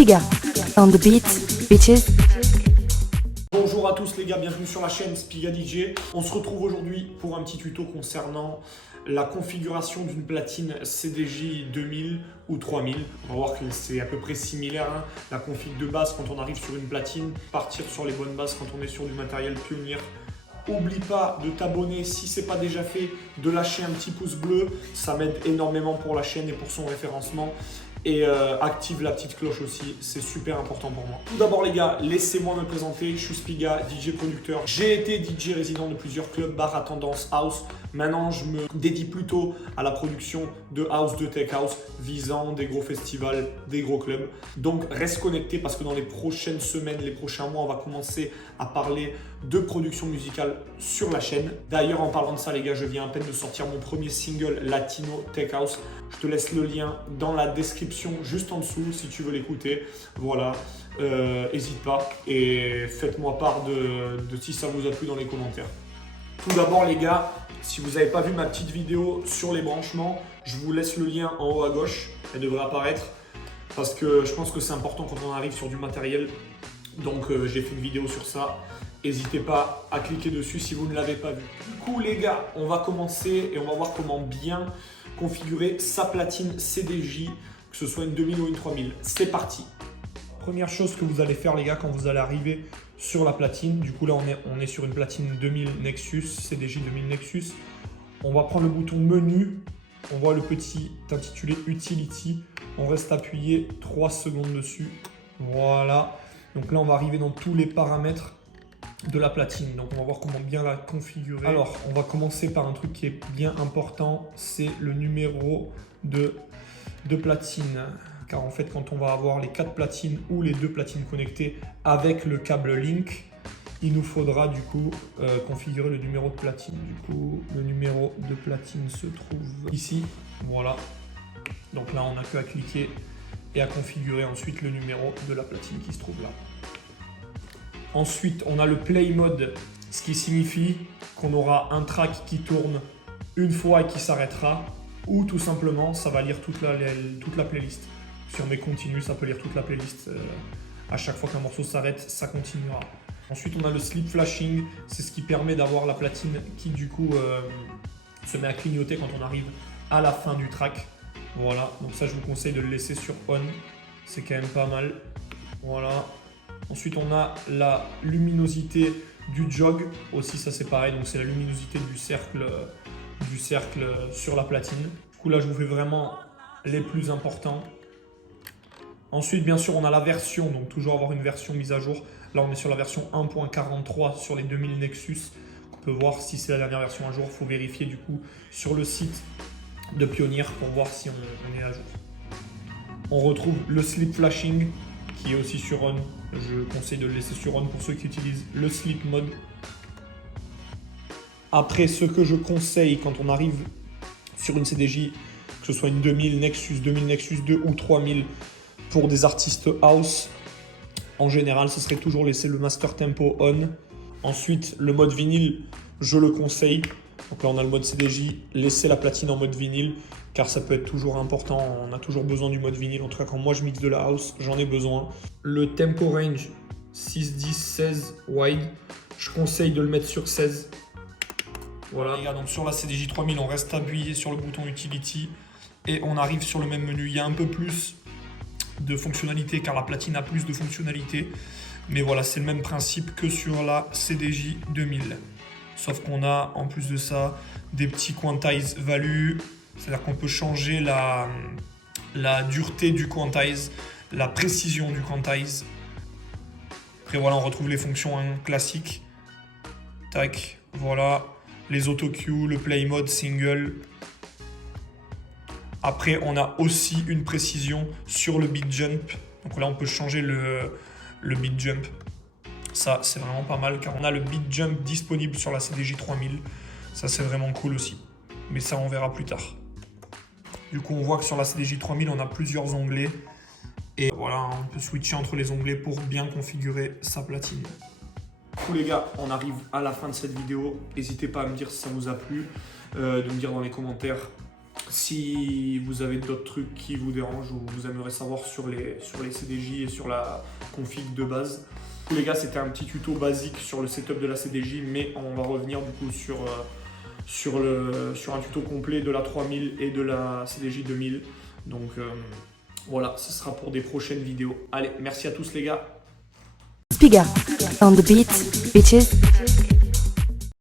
Spiga. On the beat, bitches. Bonjour à tous les gars, bienvenue sur la chaîne Spiga DJ. On se retrouve aujourd'hui pour un petit tuto concernant la configuration d'une platine CDJ 2000 ou 3000. On va voir que c'est à peu près similaire, hein. La config de base quand on arrive sur une platine, partir sur les bonnes bases quand on est sur du matériel Pioneer. N'oublie pas de t'abonner si ce n'est pas déjà fait, de lâcher un petit pouce bleu, ça m'aide énormément pour la chaîne et pour son référencement. Et active la petite cloche aussi, c'est super important pour moi. Tout d'abord les gars, laissez-moi me présenter, je suis Spiga, DJ producteur. J'ai été DJ résident de plusieurs clubs, bars à tendance house. Maintenant, je me dédie plutôt à la production de house, de tech house, visant des gros festivals, des gros clubs. Donc reste connecté parce que dans les prochaines semaines, les prochains mois, on va commencer à parler de production musicale sur la chaîne. D'ailleurs, en parlant de ça les gars, je viens à peine de sortir mon premier single Latino Tech House. Je te laisse le lien dans la description juste en dessous si tu veux l'écouter. Voilà, n'hésite pas et faites-moi part de si ça vous a plu dans les commentaires. Tout d'abord les gars, si vous n'avez pas vu ma petite vidéo sur les branchements, je vous laisse le lien en haut à gauche, elle devrait apparaître parce que je pense que c'est important quand on arrive sur du matériel. Donc j'ai fait une vidéo sur ça, n'hésitez pas à cliquer dessus si vous ne l'avez pas vu. Du coup les gars, on va commencer et on va voir comment bien configurer sa platine CDJ, que ce soit une 2000 ou une 3000. C'est parti. Première chose que vous allez faire les gars quand vous allez arriver sur la platine, du coup là on est sur une platine 2000 Nexus, CDJ 2000 Nexus. On va prendre le bouton menu, on voit le petit intitulé Utility, on reste appuyé 3 secondes dessus, voilà. Donc là on va arriver dans tous les paramètres de la platine, donc on va voir comment bien la configurer. Alors on va commencer par un truc qui est bien important, c'est le numéro de platine. Car en fait, quand on va avoir les 4 platines ou les 2 platines connectées avec le câble Link, il nous faudra du coup configurer le numéro de platine. Du coup, le numéro de platine se trouve ici. Voilà. Donc là, on n'a qu'à cliquer et à configurer ensuite le numéro de la platine qui se trouve là. Ensuite, on a le Play Mode, ce qui signifie qu'on aura un track qui tourne une fois et qui s'arrêtera, ou tout simplement, ça va lire toute la playlist. Si on met continue, ça peut lire toute la playlist. À chaque fois qu'un morceau s'arrête, ça continuera. Ensuite, on a le sleep flashing. C'est ce qui permet d'avoir la platine qui, du coup, se met à clignoter quand on arrive à la fin du track. Voilà. Donc ça, je vous conseille de le laisser sur on. C'est quand même pas mal. Voilà. Ensuite, on a la luminosité du jog. Aussi, ça, c'est pareil. Donc, c'est la luminosité du cercle sur la platine. Du coup, là, je vous fais vraiment les plus importants. Ensuite, bien sûr, on a la version, donc toujours avoir une version mise à jour. Là, on est sur la version 1.43 sur les 2000 Nexus. On peut voir si c'est la dernière version à jour. Il faut vérifier du coup sur le site de Pioneer pour voir si on est à jour. On retrouve le sleep flashing qui est aussi sur on. Je conseille de le laisser sur on pour ceux qui utilisent le sleep mode. Après, ce que je conseille quand on arrive sur une CDJ, que ce soit une 2000 Nexus 2 ou 3000, pour des artistes house, en général, ce serait toujours laisser le master tempo on. Ensuite, le mode vinyle, je le conseille. Donc là, on a le mode CDJ, laisser la platine en mode vinyle, car ça peut être toujours important. On a toujours besoin du mode vinyle. En tout cas, quand moi je mixe de la house, j'en ai besoin. Le tempo range 6, 10, 16 wide, je conseille de le mettre sur 16. Voilà, les gars, donc sur la CDJ 3000, on reste appuyé sur le bouton Utility et on arrive sur le même menu. Il y a un peu plus de fonctionnalités car la platine a plus de fonctionnalités, mais voilà, c'est le même principe que sur la CDJ 2000, sauf qu'on a en plus de ça des petits quantize value, c'est-à-dire qu'on peut changer la dureté du quantize, la précision du quantize. Après voilà, on retrouve les fonctions classiques, tac, voilà, les auto-cue, le play mode single. Après, on a aussi une précision sur le beat jump. Donc là, on peut changer le beat jump. Ça, c'est vraiment pas mal car on a le beat jump disponible sur la CDJ 3000. Ça, c'est vraiment cool aussi. Mais ça, on verra plus tard. Du coup, on voit que sur la CDJ 3000, on a plusieurs onglets. Et voilà, on peut switcher entre les onglets pour bien configurer sa platine. Du coup, les gars, on arrive à la fin de cette vidéo. N'hésitez pas à me dire si ça vous a plu, de me dire dans les commentaires Si vous avez d'autres trucs qui vous dérangent ou vous aimeriez savoir sur les CDJ et sur la config de base. Les gars, c'était un petit tuto basique sur le setup de la CDJ, mais on va revenir du coup sur un tuto complet de la 3000 et de la CDJ 2000. Donc voilà, ce sera pour des prochaines vidéos. Allez, merci à tous les gars. Spiga on the beat, bitches.